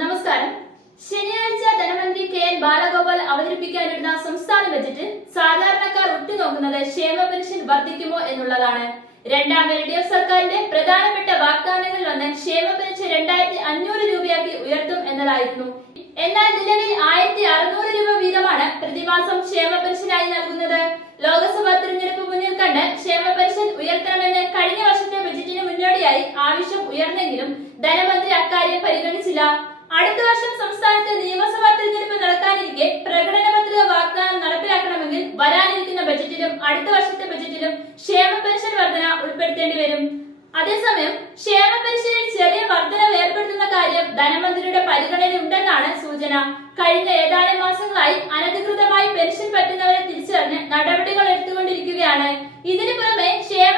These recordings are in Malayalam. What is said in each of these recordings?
നമസ്കാരം. ശനിയാഴ്ച ധനമന്ത്രി കെ എൻ ബാലഗോപാൽ അവതരിപ്പിക്കാനിരുന്ന സംസ്ഥാന ബജറ്റ് സാധാരണക്കാർ ഉറ്റുനോക്കുന്നത് ക്ഷേമ പെൻഷൻ വർദ്ധിക്കുമോ എന്നുള്ളതാണ്. രണ്ടാം എൽ ഡി എഫ് സർക്കാരിന്റെ പ്രധാനപ്പെട്ട വാഗ്ദാനങ്ങളിൽ ഒന്ന് ക്ഷേമ പെൻഷൻ രണ്ടായിരത്തി അഞ്ഞൂറ് രൂപയാക്കി ഉയർത്തും എന്നതായിരുന്നു. എന്നാൽ നിലവിൽ ആയിരത്തി അറുന്നൂറ് രൂപ വീതമാണ് പ്രതിമാസം ക്ഷേമ പെൻഷനായി നൽകുന്നത്. ലോക്സഭാ തിരഞ്ഞെടുപ്പ് മുന്നിൽ കണ്ട് ക്ഷേമ പെൻഷൻ ഉയർത്തണമെന്ന് കഴിഞ്ഞ വർഷത്തെ ബജറ്റിന് മുന്നോടിയായി ആവശ്യം ഉയർന്നെങ്കിലും ധനമന്ത്രി അക്കാര്യം പരിഗണിച്ചില്ല. അടുത്ത വർഷം സംസ്ഥാനത്ത് നിയമസഭാ തിരഞ്ഞെടുപ്പ് നടക്കാനിരിക്കെ പ്രകടന പത്രിക വാഗ്ദാനം നടപ്പിലാക്കണമെങ്കിൽ വരാനിരിക്കുന്ന ബജറ്റിലും അടുത്ത വർഷത്തെ ബജറ്റിലും ക്ഷേമ പെൻഷൻ വർധന ഉൾപ്പെടുത്തേണ്ടി വരും. അതേസമയം ക്ഷേമ പെൻഷനിൽ ചെറിയ വർധനവ് ഏർപ്പെടുത്തുന്ന കാര്യം ധനമന്ത്രിയുടെ പരിഗണനയുണ്ടെന്നാണ് സൂചന. കഴിഞ്ഞ ഏതാനും മാസങ്ങളായി അനധികൃതമായി പെൻഷൻ പറ്റുന്നവരെ തിരിച്ചറിഞ്ഞ് നടപടികൾ എടുത്തുകൊണ്ടിരിക്കുകയാണ്. ഇതിനു പുറമെ ക്ഷേമ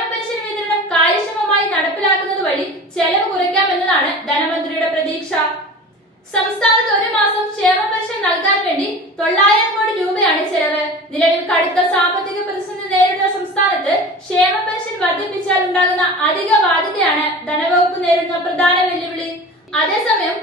സംസ്ഥാനത്ത് ഒരു മാസം ക്ഷേമ പെൻഷൻ നൽകാൻ വേണ്ടി തൊള്ളായിരം കോടി രൂപയാണ് ചെലവ്. നിലവിൽ കടുത്ത സാമ്പത്തിക പ്രതിസന്ധി നേരിടുന്ന സംസ്ഥാനത്ത് ക്ഷേമ പെൻഷൻ വർദ്ധിപ്പിച്ചാൽ ഉണ്ടാകുന്ന അധിക ബാധ്യതയാണ് ധനവകുപ്പ് നേരിടുന്ന പ്രധാന വെല്ലുവിളി. അതേസമയം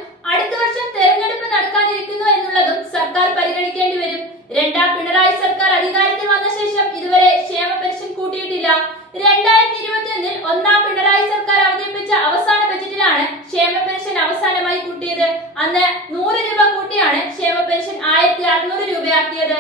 കൂട്ടിയത്? അന്ന് നൂറ് രൂപ കൂട്ടിയാണ് ക്ഷേമ പെൻഷൻ ആയിരത്തി അറുന്നൂറ് രൂപയാക്കിയത്.